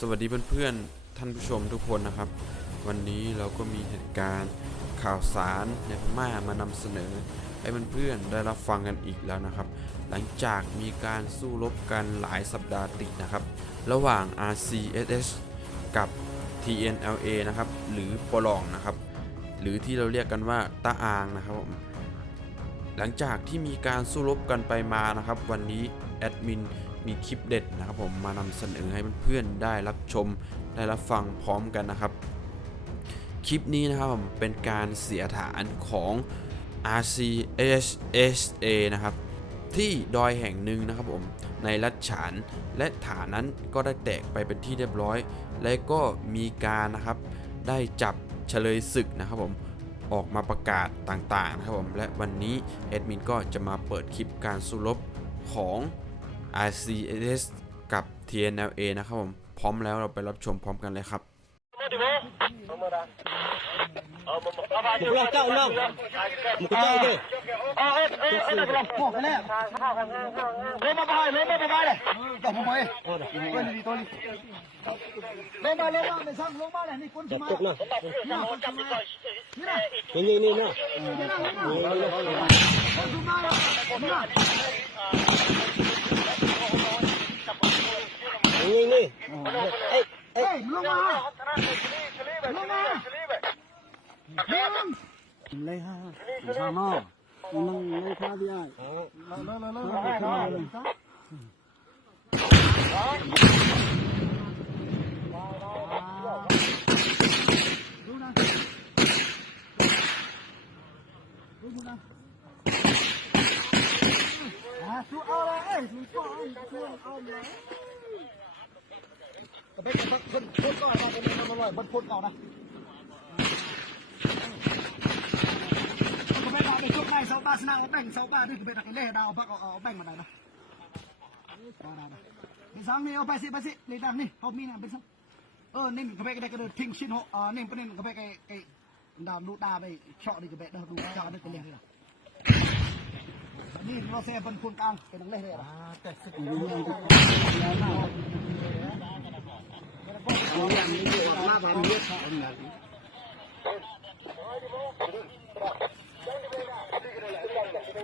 สวัสดีเพื่อนๆท่านผู้ชมทุกคนนะครับ วันนี้เราก็มีเหตุการณ์ข่าวสารในพม่ามานำเสนอ ให้เพื่อนๆได้รับฟังกันอีกแล้วนะครับ หลังจากมีการสู้รบกันหลายสัปดาห์ติดนะครับ ระหว่าง RCSS กับ TNLA นะครับ หรือปลองนะครับ หรือที่เราเรียกกันว่าตาอางนะครับผมหลังจากที่มีการสู้รบกันไปมานะครับ วันนี้แอดมิน มีคลิปเด็ดนะครับผมมานำเสนอให้เพื่อนๆได้รับชมได้รับฟังพร้อมกันนะครับ คลิปนี้นะครับผมเป็นการเสียฐานของ RCSSA นะครับที่ดอยแห่งหนึ่งนะครับผมในรัฐฉานและฐานนั้นก็ได้แตกไปเป็นที่เรียบร้อย และก็มีการนะครับได้จับเฉลยศึกนะครับผมออกมาประกาศต่างๆนะครับผมและวันนี้แอดมินก็จะมาเปิดคลิปการสู้รบของ RCS กับ TNLA นะครับผม พร้อมแล้วเราไปรับชมพร้อมกันเลยครับ Ulang kau ulang. Muka kau tu. Oh, eh, eh, eh, dah kelam. Oh, kena. Lema bahai, lema bahai. Dah pumai. Oh, dah. Kau ni di toli. Lema, lema, mesang lema lah ni pun cuma. Tok lah. Ni, ni, ni, ni. Ini, ini. Eh, eh. Hey, belum mah. Belum mah ยมาเลยมาไม่ซ้ำลงมาเลยนี่คนที่มา chục nè นี่คนที่มานี่นะ được chốt này ba xin nào bành ba đi cái bên này lê đào bác ở bành mà này này. Đó đó. Đi sang đi ông bác sĩ bác sĩ đi đang đi, hôm nay bên sang. Ờ nên cái bên cái cái thing xin hộ ờ nên bên cái bên cái cái đàm lũ đà về chọn đi cái bên đó đủ chọn được cái lê này. Nhìn nó xe phân khuôn căng cái đằng lê này. À, cái sức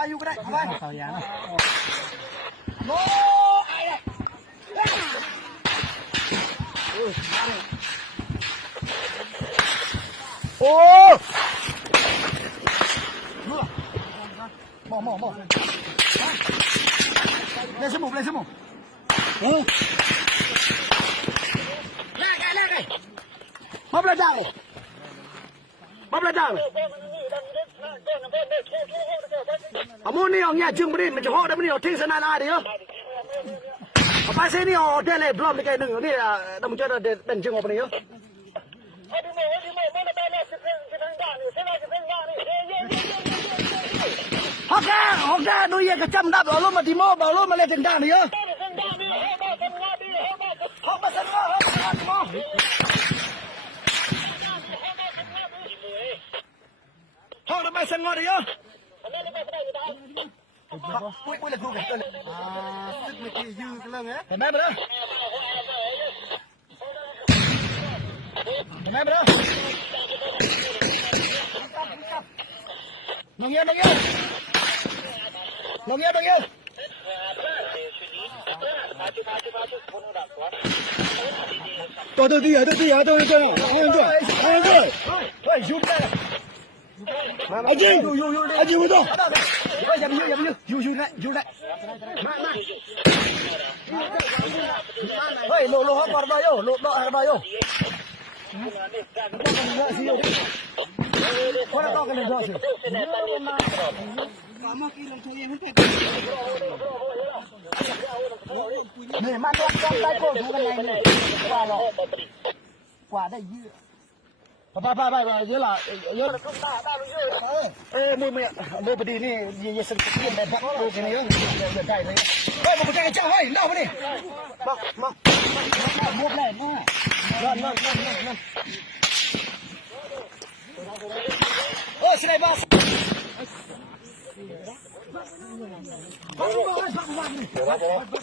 สาตาด้วยก็ไปตักเล่ดาวพักเอาเอาแบ่งมาได้นะได้ได้เป็นสังนี่เอาไปสิไปสิเลยดังนี่เขามีนะเป็นสัง เออนี่ก็ไปก็ได้ก็ได้ทิ้งชิ้นหกอ่านี่ประเด็นก็ไปไอ้ไอ้ดาวลูกตาไปเฉาะนี่ก็ไปได้ดูจาได้ก็เลี้ย อามูนี่เอาเงี้ยจึงไม่ได้มันจะห่อได้ไม่ได้เอาทิ้งสนานอาเดียวเอไปเส้นนี่เอาเดลเลยบล็อกไปแแกหนึ่งนี่อะดมเจอเดลเป็นจึงออกไปเนี่เยอะฮอกแกฮอกแกดูเย่กระจำดับเอาลมมาดีโมเอาลมมาเลยจึงด่านี่เยอะฮอกมาเส้นว่าฮอกมาดีโมฮอกทำไมเส้นว่าดีเยอะ ពួយពួយលគ្រូកន្ទលអាទឹកមកគេយឺកលឹងហ៎ម៉ែប្រម៉ែប្រមកងាមកងាមកងាមកងា Tô Oi, jam you, jam you, you, you nak, you nak. Mak, mak. Oi, lo lo hopar bayo, lo lo har bayo. Kau nak kena doa sih. Này, mang con con tay cô xuống bên này này. Quả đó. Quả đây dưa bà Ba ba ba ba yela yela ba ba lu yo. Eh mu me mu bedi ni ye ye sen ti me ba ko ni yo. Ba dai ni. Ba mu dai cha hai na ba ni. Ma ma. Mu le mu. Na na na na na. Oh sinai ba. Ba ba ba ba.